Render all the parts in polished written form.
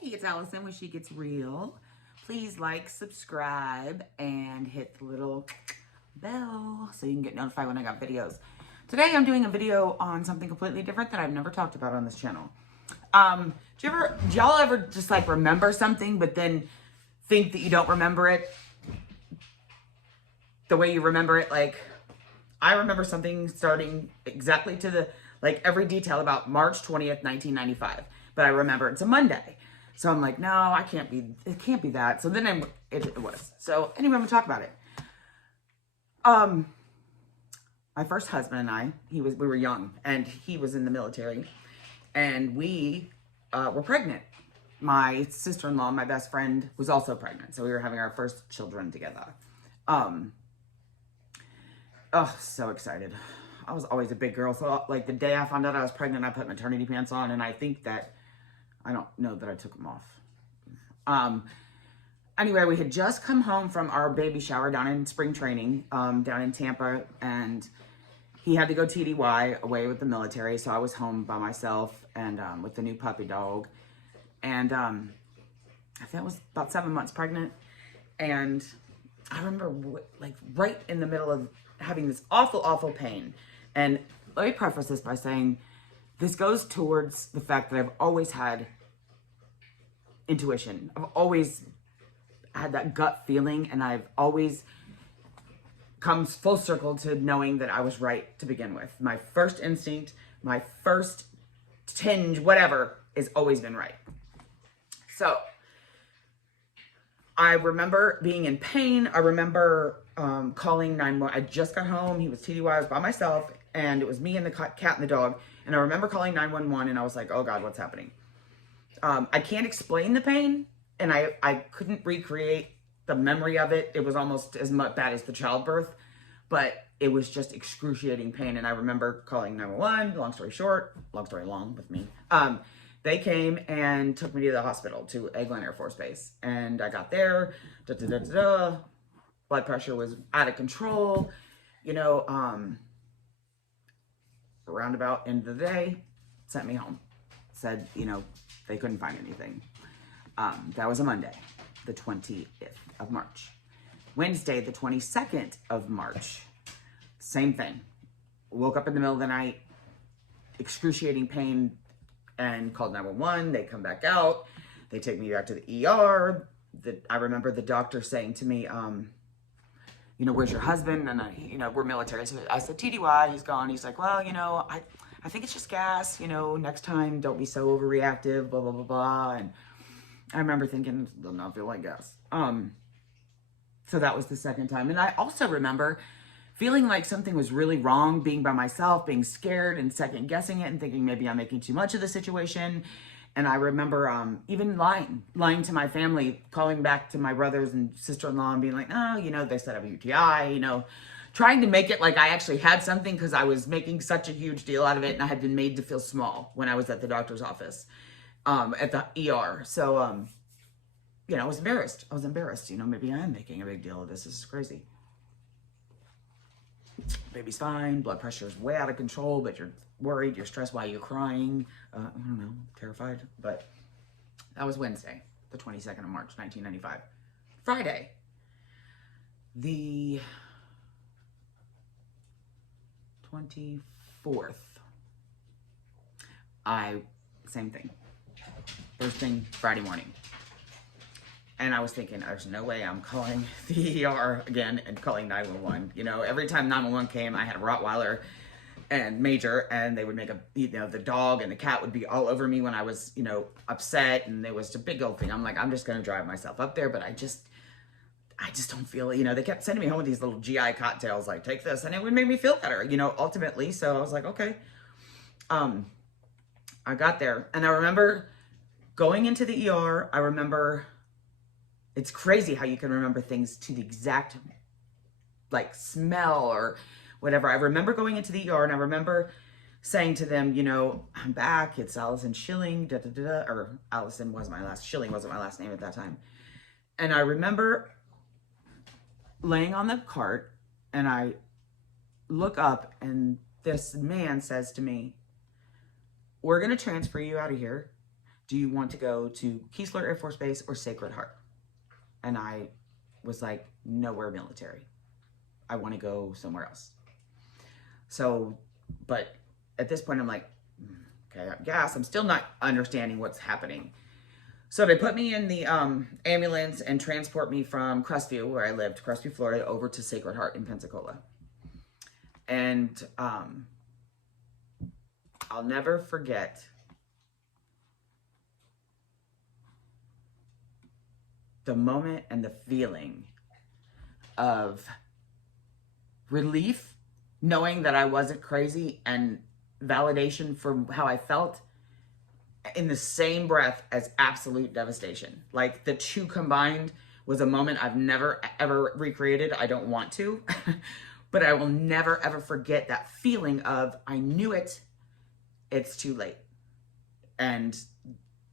Hey, it's Allison with She Gets Real. Please like, subscribe, and hit the little bell so you can get notified when I got videos. Today I'm doing a video on something completely different that I've never talked about on this channel. Do y'all ever just like remember something but then think that you don't remember it the way you remember it? Like, I remember something starting exactly to the, like every detail about March 20th, 1995, but I remember it's a Monday. So I'm like, no, it can't be that. So then it was. So anyway, I'm gonna talk about it. My first husband and I, we were young and he was in the military and we were pregnant. My sister-in-law, my best friend, was also pregnant. So we were having our first children together. Oh, so excited. I was always a big girl. So like the day I found out I was pregnant, I put maternity pants on, and I don't know that I took them off. Anyway, we had just come home from our baby shower down in spring training, down in Tampa, and he had to go TDY away with the military. So I was home by myself and with the new puppy dog. And I think I was about 7 months pregnant. And I remember like right in the middle of having this awful, awful pain. And let me preface this by saying this goes towards the fact that I've always had intuition. I've always had that gut feeling, and I've always come full circle to knowing that I was right to begin with. My first instinct, my first tinge, whatever, has always been right. So I remember being in pain. I remember calling 911. I just got home. He was TDY. I was by myself, and it was me and the cat and the dog. And I remember calling 911, and I was like, oh God, what's happening? I can't explain the pain, and I couldn't recreate the memory of it. It was almost as bad as the childbirth, but it was just excruciating pain. And I remember calling 911, long story short, long story long with me. They came and took me to the hospital, to Eglin Air Force Base. And I got there, blood pressure was out of control, around about end of the day, sent me home. Said, they couldn't find anything. That was a Monday, the 20th of March. Wednesday, the 22nd of March, same thing. Woke up in the middle of the night, excruciating pain, and called 911. They come back out. They take me back to the ER. I remember the doctor saying to me, where's your husband? And we're military. So I said, TDY, he's gone. He's like, well, I think it's just gas, next time don't be so overreactive, blah, blah, blah, blah. And I remember thinking, does not feel like gas. So that was the second time. And I also remember feeling like something was really wrong, being by myself, being scared and second guessing it and thinking maybe I'm making too much of the situation. And I remember even lying to my family, calling back to my brothers and sister-in-law and being like, oh, they said I have a UTI, trying to make it like I actually had something because I was making such a huge deal out of it, and I had been made to feel small when I was at the doctor's office, at the ER. So, I was embarrassed. Maybe I am making a big deal of this. This is crazy. Baby's fine. Blood pressure is way out of control, but you're worried. You're stressed. Why you're crying? I don't know. Terrified. But that was Wednesday, the 22nd of March, 1995. Friday, the 24th. Same thing. First thing, Friday morning. And I was thinking, there's no way I'm calling the ER again and calling 911. Every time 911 came, I had a Rottweiler and Major, and they would make the dog and the cat would be all over me when I was, upset, and there was a big old thing. I'm like, I'm just going to drive myself up there, but I just don't feel it. They kept sending me home with these little GI cocktails, like, take this, and it would make me feel better, ultimately. So I was like, okay. I got there, and I remember going into the ER. I remember, it's crazy how you can remember things to the exact, like, smell or whatever. I remember going into the ER, and I remember saying to them, I'm back. It's Allison Schilling, or Allison was my last, Schilling wasn't my last name at that time. And I remember laying on the cart, and I look up, and this man says to me, we're going to transfer you out of here do you want to go to Keesler Air Force Base or Sacred Heart? And I was like, nowhere military. I want to go somewhere else. So, but at this point I'm like, okay, I have gas. I'm still not understanding what's happening. So they put me in the ambulance and transport me from Crestview, where I lived, Crestview, Florida, over to Sacred Heart in Pensacola. And I'll never forget the moment and the feeling of relief, knowing that I wasn't crazy, and validation for how I felt, in the same breath as absolute devastation. Like, the two combined was a moment I've never ever recreated. I don't want to, but I will never ever forget that feeling of, I knew it, it's too late. And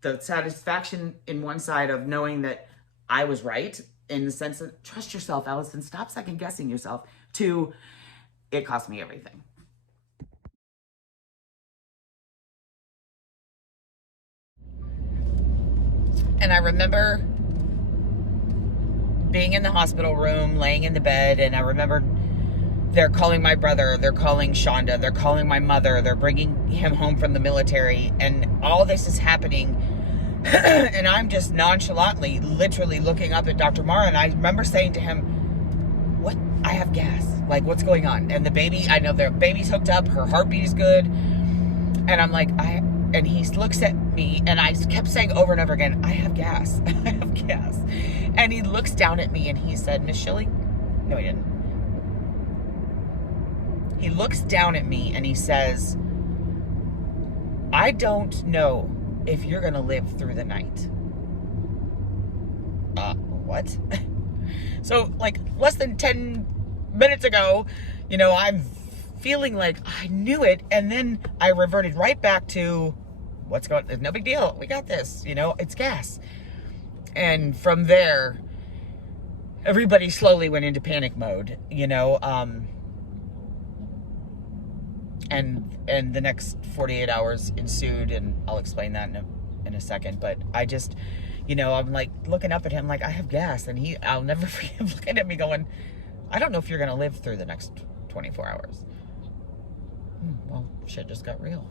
the satisfaction in one side of knowing that I was right, in the sense of, trust yourself, Allison, stop second guessing yourself, to, it cost me everything. And I remember being in the hospital room, laying in the bed, and I remember they're calling my brother, they're calling Shonda, they're calling my mother, they're bringing him home from the military, and all this is happening. And I'm just nonchalantly, literally looking up at Dr. Mara, and I remember saying to him, what? I have gas. Like, what's going on? And the baby, I know their baby's hooked up, her heartbeat is good. And I'm like, and he looks at me, and I kept saying over and over again, I have gas. I have gas. And he looks down at me and he said, Miss Shilley? No, he didn't. He looks down at me and he says, I don't know if you're going to live through the night. What? So, like, less than 10 minutes ago, you know, I'm feeling like I knew it, and then I reverted right back to, what's going on? There's no big deal. We got this, you know, it's gas. And from there, everybody slowly went into panic mode, you know, and the next 48 hours ensued, and I'll explain that in a second. But I just, you know, I'm like looking up at him like, I have gas, and I'll never forget him looking at me going, I don't know if you're going to live through the next 24 hours. Well, shit just got real.